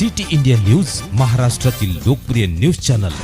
City India news महाराष्ट्रातील लोकप्रिय news channel.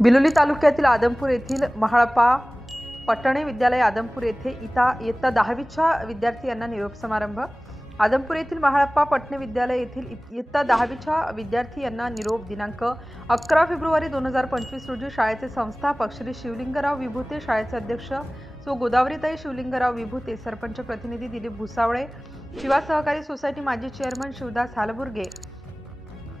Biloli तालुक्यातील आदमपूर येथील महाळपा पटणे विद्यालय आदमपूर येथे इता इयत्ता दहावीच्या विद्यार्थी यांना निरोप समारंभ. आदमपूर येथील महाळप्पा पटणे विद्यालय येथील इ- इयत्ता दहावीच्या विद्यार्थी यांना निरोप दिनांक अकरा फेब्रुवारी दोन हजार पंचवीस रोजी शाळेचे संस्थापक श्री शिवलिंगराव विभूते शाळेचे अध्यक्ष सो गोदावरीताई शिवलिंगराव विभूते सरपंच प्रतिनिधी दिलीप भुसावळे शिवा सहकारी सोसायटी माजी चेअरमन शिवदास हालबुर्गे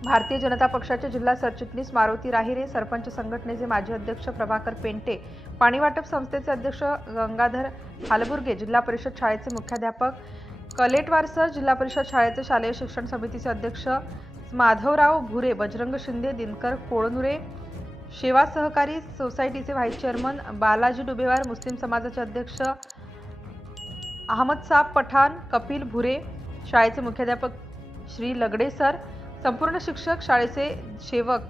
भारतीय जनता पक्षाचे जिल्हा सरचिटणीस मारुती राहिरे सरपंच संघटनेचे माजी अध्यक्ष प्रभाकर पेंटे पाणी वाटप संस्थेचे अध्यक्ष गंगाधर हालबुर्गे जिल्हा परिषद शाळेचे मुख्याध्यापक कलेटवारसर जिल्हा परिषद शाळेचे शालेय शिक्षण समितीचे अध्यक्ष माधवराव भुरे बजरंग शिंदे दिनकर कोळनुरे सेवा सहकारी सोसायटीचे व्हाईस चेअरमन बालाजी डुबेवार मुस्लिम समाजाचे अध्यक्ष अहमद साब पठाण कपिल भुरे शाळेचे मुख्याध्यापक श्री लगडे सर संपूर्ण शिक्षक शाळेचे सेवक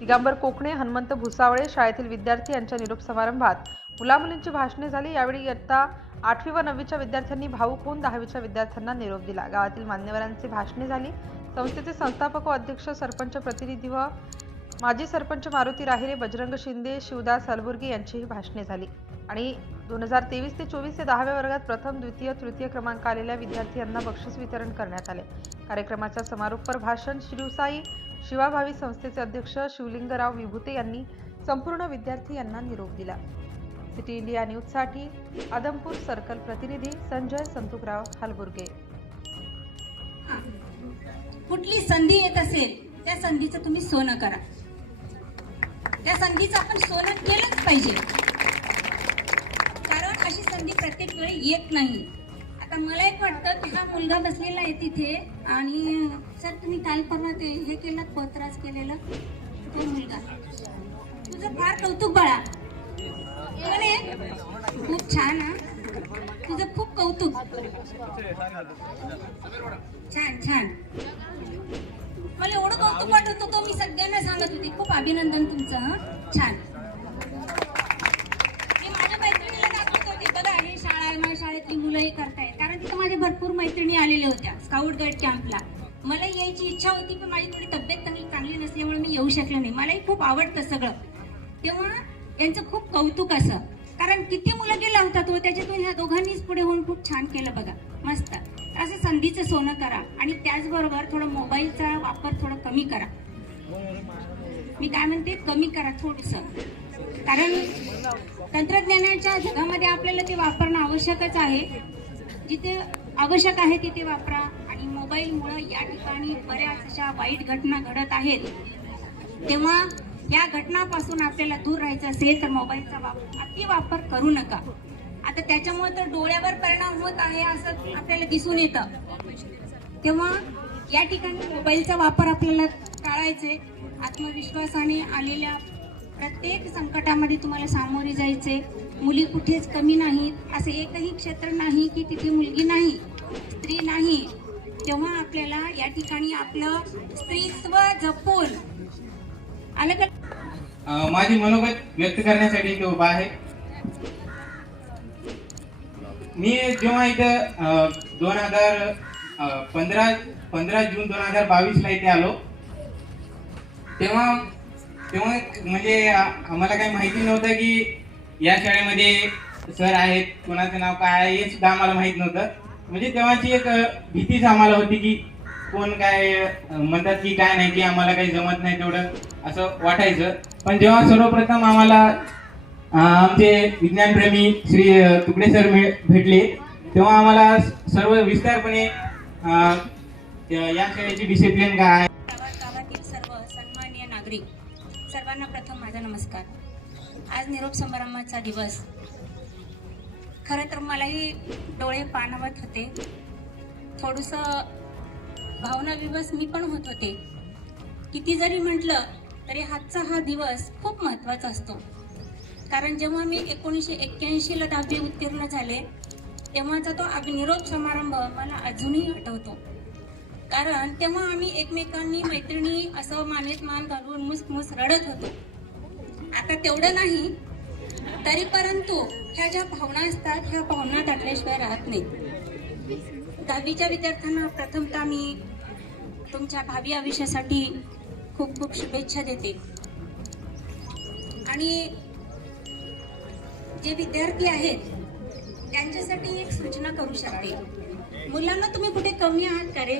दिगंबर कोकणे हनुमंत भुसावळे शाळेतील विद्यार्थी यांच्या निरोप समारंभात मुलामुलींची भाषणे झाली. यावेळी इयत्ता आठवी व नववीच्या विद्यार्थ्यांनी भाऊक होऊन दहावीच्या विद्यार्थ्यांना निरोप दिला. गावातील मान्यवरांची भाषणे झाली. संस्थेचे संस्थापक व अध्यक्ष सरपंच प्रतिनिधी व माजी सरपंच मारुती राहिरे बजरंग शिंदे शिवदास अलबुर्गी यांचीही भाषणे झाली. आणि दोन हजार तेवीस ते चोवीस ते दहाव्या वर्गात प्रथम द्वितीय तृतीय क्रमांक आलेल्या विद्यार्थी बक्षीस वितरण करण्यात आले. कार्यक्रमाच्या समारोपपर भाषण शिवसाई शिवाभावी संस्थेचे अध्यक्ष शिवलिंगराव विभूते यांनी संपूर्ण विद्यार्थी यांना निरोप दिला. सिटी इंडिया न्यूजसाठी आदमपूर सर्कल प्रतिनिधी संजय संतुकराव हलबुर्गे. कुठली संधी येत असेल त्या संधीचं तुम्ही सोनं करा. त्या संधीचं आपण सोनं केलंच पाहिजे. कारण अशी संधी प्रत्येक वेळी येत नाही. आता मला एक वाटतं तुझा मुलगा बसलेला आहे तिथे आणि सर तुम्ही काल परवा ते हे केलं पत्रास केलेलं तो मुलगा. तुझं फार कौतुक बाळा. खूप छान तुझं खूप कौतुक. छान छान. मला एवढं कौतुक वाटत होतं मी सगळ्यांना सांगत होते. खूप अभिनंदन तुमचं छान. मी माझ्या मैत्रिणीला दाखवत होती बघा हे शाळा आहे माझ्या शाळेतली मुलंही करतायत. कारण तिथं माझ्या भरपूर मैत्रिणी आलेल्या होत्या स्काउट गाईड कॅम्पला मला यायची इच्छा होती पण माझी थोडी तब्येत चांगली चांगली नसल्यामुळे मी येऊ शकले नाही. मलाही खूप आवडतं सगळं. तेव्हा यांचं खूप कौतुक असं. कारण किती मुलं गेला होता तो हो, त्याच्यातून ह्या दोघांनीच पुढे होऊन खूप छान केलं बघा. मस्त. असं संधीचं सोनं करा आणि त्याचबरोबर थोडं मोबाईलचा वापर थोडं कमी करा. मी काय म्हणते? कमी करा थोडस. कारण तंत्रज्ञानाच्या जगामध्ये आपल्याला ते वापरणं आवश्यकच आहे. जिथे आवश्यक आहे तिथे वापरा आणि मोबाईलमुळं या ठिकाणी बऱ्याच अशा वाईट घटना घडत आहेत. तेव्हा या घटनापासून आपल्याला दूर राहायचं असेल तर मोबाईलचा वापर अतिवापर करू नका. आता त्याच्यामुळे तर डोळ्यावर परिणाम होत आहे असं आपल्याला दिसून येतं. तेव्हा या ठिकाणी मोबाईलचा वापर आपल्याला टाळायचे आत्मविश्वासाने आलेल्या प्रत्येक संकटामध्ये तुम्हाला सामोरे जायचे. मुली कुठेच कमी नाहीत. असं एकही क्षेत्र नाही की तिथे मुलगी नाही स्त्री नाही. तेव्हा आपल्याला या ठिकाणी आपलं स्त्रीत्व जपून आलं का? मनोगत व्यक्त करण्यासाठी इथे उभा आहे. मी जेव्हा इथं दोन हजार पंधरा पंधरा जून दोन हजार बावीसला इथे आलो तेव्हा तेव्हा म्हणजे आम्हाला काही माहिती नव्हतं की या शाळेमध्ये सर आहेत कोणाचं नाव काय आहे हे सुद्धा आम्हाला माहीत नव्हतं. म्हणजे तेव्हाची एक भीतीच आम्हाला होती की कोण काय म्हणतात की काय नाही की आम्हाला काही जमत नाही तेवढं असं वाटायचं. पण जेव्हा सर्वप्रथम आम्हाला आमचे विज्ञानप्रेमी श्री तुकडे सर भेटले तेव्हा आम्हाला सर्व विस्तारपणे या शाळेची डिसिप्लिन काय? आहे गावातील सर्व सन्माननीय नागरिक सर्वांना प्रथम माझा नमस्कार. आज निरोप समारंभाचा दिवस. खरं तर मलाही डोळे पाणवत होते. थोडंसं भावना विवस मी पण होत होते. किती जरी म्हटलं तरी आजचा हा दिवस खूप महत्त्वाचा असतो. कारण जेव्हा मी एकोणीसशे एक्क्याऐंशीला दहावी उत्तीर्ण झाले तेव्हाचा तो अग्निरोप समारंभ मला अजूनही आठवतो. कारण तेव्हा आम्ही एकमेकांनी मैत्रिणी असं मानेत मान घालून मुसमुस रडत होतो. आता तेवढं नाही तरी परंतु ह्या ज्या भावना असतात ह्या भावना दाटल्याशिवाय राहत नाही दहावीच्या विद्यार्थ्यांना प्रथमतः मी तुमच्या भावी आयुष्यासाठी खूप खूप शुभेच्छा देते. आणि जे विद्यार्थी आहेत त्यांच्यासाठी एक सूचना करू शकते. मुलांना तुम्ही कुठे कमी आहात का रे?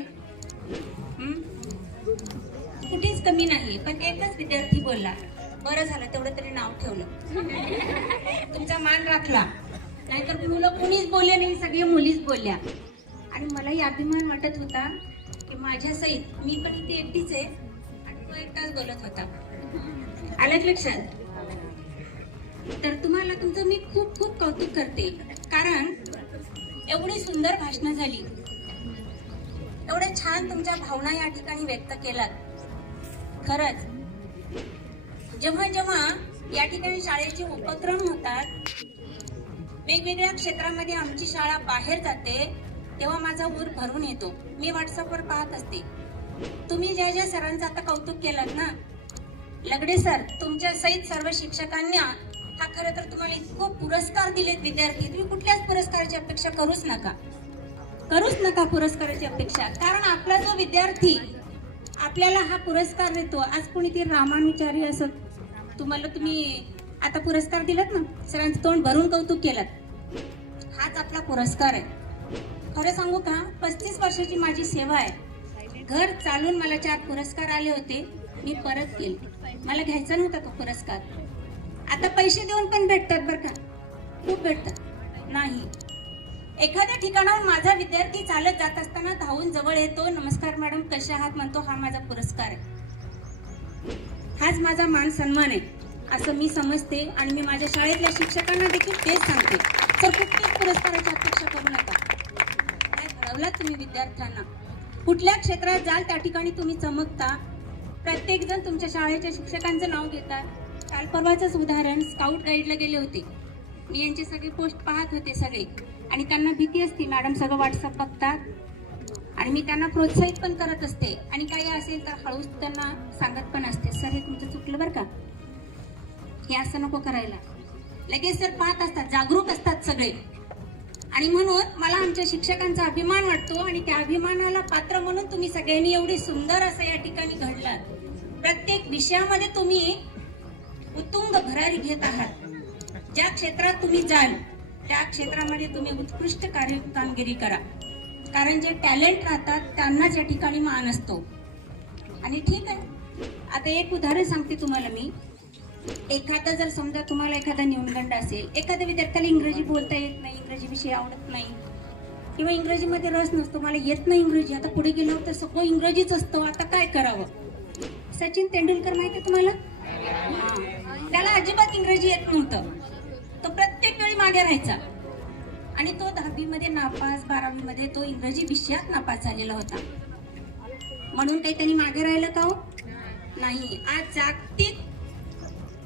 कुठेच कमी नाही पण एकच विद्यार्थी बोलला. बरं झालं तेवढं तरी नाव ठेवलं. तुमचा मान राखला. नाहीतर मुलं कुणीच बोलले नाही सगळ्या मुलीच बोलल्या. आणि मलाही अभिमान वाटत होता की माझ्या सहित मी पण इथे एकटीच आहे आणि तो एकटाच बोलत होता. आलं लक्षात? तर तुम्हाला तुमचं मी खूप खूप कौतुक करते. कारण एवढी सुंदर भाषणं झाली. एवढ्या छान तुमच्या भावना या ठिकाणी व्यक्त केलात. खरंच. जेव्हा जेव्हा या ठिकाणी शाळेचे उपक्रम होतात वेगवेगळ्या क्षेत्रामध्ये आमची शाळा बाहेर जाते तेव्हा माझा ऊर भरून येतो. मी व्हॉट्सअपवर पाहत असते. तुम्ही ज्या ज्या सरांचं आता कौतुक केलं ना? लगडे सर तुमच्या सहित सर्व शिक्षकांना हा खरं तर तुम्हाला इतकं पुरस्कार दिलेत विद्यार्थी. तुम्ही कुठल्याच पुरस्काराची अपेक्षा करूच नका. करूच नका पुरस्काराची अपेक्षा. कारण आपला जो विद्यार्थी आपल्याला हा पुरस्कार देतो. आज कोणीतरी रामानुचारी असत तुम्हाला तुम्ही आता पुरस्कार दिलात ना? सरांचं तोंड भरून कौतुक केलं हाच आपला पुरस्कार आहे. खरं सांगू का? पस्तीस वर्षाची माझी सेवा आहे. घर चालून मला चार पुरस्कार आले होते. मी परत केले मला घ्यायचा नव्हता तो पुरस्कार. आता पैसे देऊन पण भेटतात बरं का? खूप भेटतात. नाही. एखाद्या ठिकाणावर माझा विद्यार्थी चालत जात असताना धावून जवळ येतो. नमस्कार मॅडम. कशा आहात? म्हणतो हा माझा पुरस्कार आहे. हाच माझा मान सन्मान आहे. असं मी समजते आणि मी माझ्या शाळेतल्या शिक्षकांना देखील तेच सांगते. तर कुठलीच पुरस्काराची अपेक्षा करू तुम्ही विद्यार्थ्यांना. कुठल्या क्षेत्रात जाल त्या ठिकाणी तुम्ही चमकता? प्रत्येक जण तुमच्या शाळेच्या शिक्षकांचं नाव घेतात. काल परवाचंच उदाहरण स्काउट गाईडला गेले होते. मी यांचे सगळे पोस्ट पाहत होते सगळे. आणि त्यांना भीती असते मॅडम सगळं व्हॉट्सअप बघतात? आणि मी त्यांना प्रोत्साहित पण करत असते. आणि काही असेल तर हळूच त्यांना सांगत पण असते सर हे तुमचं चुकलं बरं का? हे असं नको करायला. लगेच सर पाहत असतात जागरूक असतात सगळे. आणि म्हणून मला आमच्या शिक्षकांचा अभिमान वाटतो आणि त्या अभिमानाला पात्र म्हणून तुम्ही सगळ्यांनी एवढी सुंदर असं या ठिकाणी घडलात. प्रत्येक विषयामध्ये तुम्ही उत्तुंग भरारी घेत आहात. ज्या क्षेत्रात तुम्ही जाल त्या क्षेत्रामध्ये तुम्ही उत्कृष्ट कार्य कामगिरी करा. कारण जे टॅलेंट राहतात त्यांनाच या ठिकाणी मान असतो. आणि ठीक आहे. आता एक उदाहरण सांगते तुम्हाला मी. एखादा जर समजा तुम्हाला एखादा न्यूनगंड असेल एखाद्या विद्यार्थ्याला इंग्रजी बोलता येत नाही इंग्रजी विषय आवडत नाही. किंवा इंग्रजीमध्ये रस नसतो मला येत नाही इंग्रजी. आता पुढे गेलो तर सगळं इंग्रजीच असतं. आता काय करावं? सचिन तेंडुलकर माहिती आहे तुम्हाला? त्याला अजिबात इंग्रजी येत नव्हतं. तो प्रत्येक वेळी मागे राहायचा. आणि तो दहावीमध्ये नापास बारावीमध्ये तो इंग्रजी विषयात नापास झालेला होता. म्हणून काही त्यांनी मागे राहिलं का हो? नाही. आज जागतिक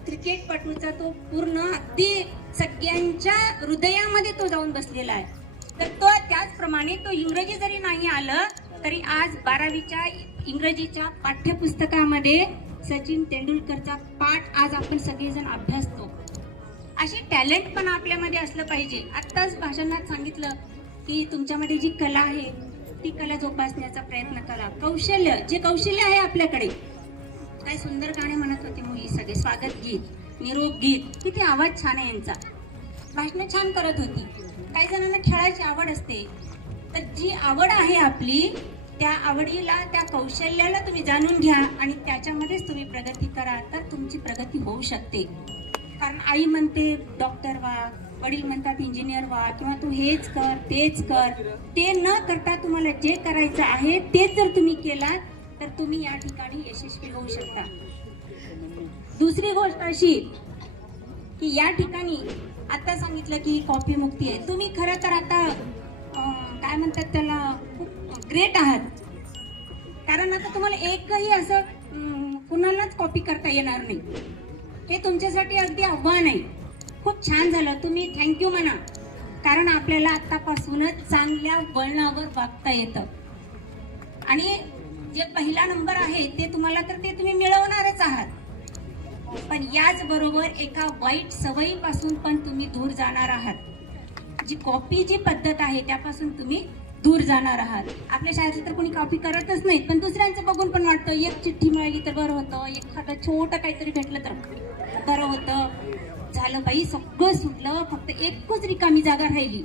क्रिकेटपटूचा तो पूर्ण अगदी सगळ्यांच्या हृदयामध्ये तो जाऊन बसलेला आहे. तर तो त्याचप्रमाणे तो इंग्रजी जरी नाही आलं तरी आज बारावीच्या इंग्रजीच्या पाठ्यपुस्तकामध्ये सचिन तेंडुलकरचा पाठ आज आपण सगळेजण अभ्यासतो. अशी टॅलेंट पण आपल्यामध्ये असलं पाहिजे. आत्ताच भाषणात सांगितलं की तुमच्यामध्ये जी कला आहे ती कला जोपासण्याचा प्रयत्न करा. कौशल्य जे कौशल्य आहे आपल्याकडे. काय सुंदर गाणे म्हणत होते मुली सगळे. स्वागत गीत. निरोप गीत किती आवाज छान आहे यांचा. भाषणं छान करत होती. काही जणांना खेळायची आवड असते. तर जी आवड आहे आपली त्या आवडीला त्या कौशल्याला तुम्ही जाणून घ्या आणि त्याच्यामध्येच तुम्ही प्रगती करा तर तुमची प्रगती होऊ शकते. कारण आई म्हणते डॉक्टर व्हा वडील म्हणतात इंजिनियर व्हा किंवा तू हेच कर तेच कर. ते न करता तुम्हाला जे करायचं आहे तेच जर तुम्ही केलात तर तुम्ही या ठिकाणी यशस्वी होऊ शकता. दुसरी गोष्ट अशी की या ठिकाणी आता सांगितलं की कॉपी मुक्ती आहे. तुम्ही खरं तर आता काय म्हणतात त्याला खूप ग्रेट आहात. कारण आता तुम्हाला एकही असं कुणालाच कॉपी करता येणार नाही. हे तुमच्यासाठी अगदी आव्हान आहे. खूप छान झालं. तुम्ही थँक्यू म्हणा. कारण आपल्याला आतापासूनच चांगल्या वळणावर वागता येतं. आणि जे पहिला नंबर आहे ते तुम्हाला तर ते तुम्ही मिळवणारच आहात. पण याचबरोबर एका वाईट सवयीपासून पण तुम्ही दूर जाणार आहात. जी कॉपी जी पद्धत आहे त्यापासून तुम्ही दूर जाणार आहात. आपल्या शाळेचं तर कोणी कॉपी करतच नाहीत पण दुसऱ्यांचं बघून पण वाटतं एक चिठ्ठी मिळाली तर बरं होतं एखादं छोटं काहीतरी भेटलं तर बरं होतं. झालं बाई सगळं सुटलं फक्त एकच रिकामी जागा राहिली.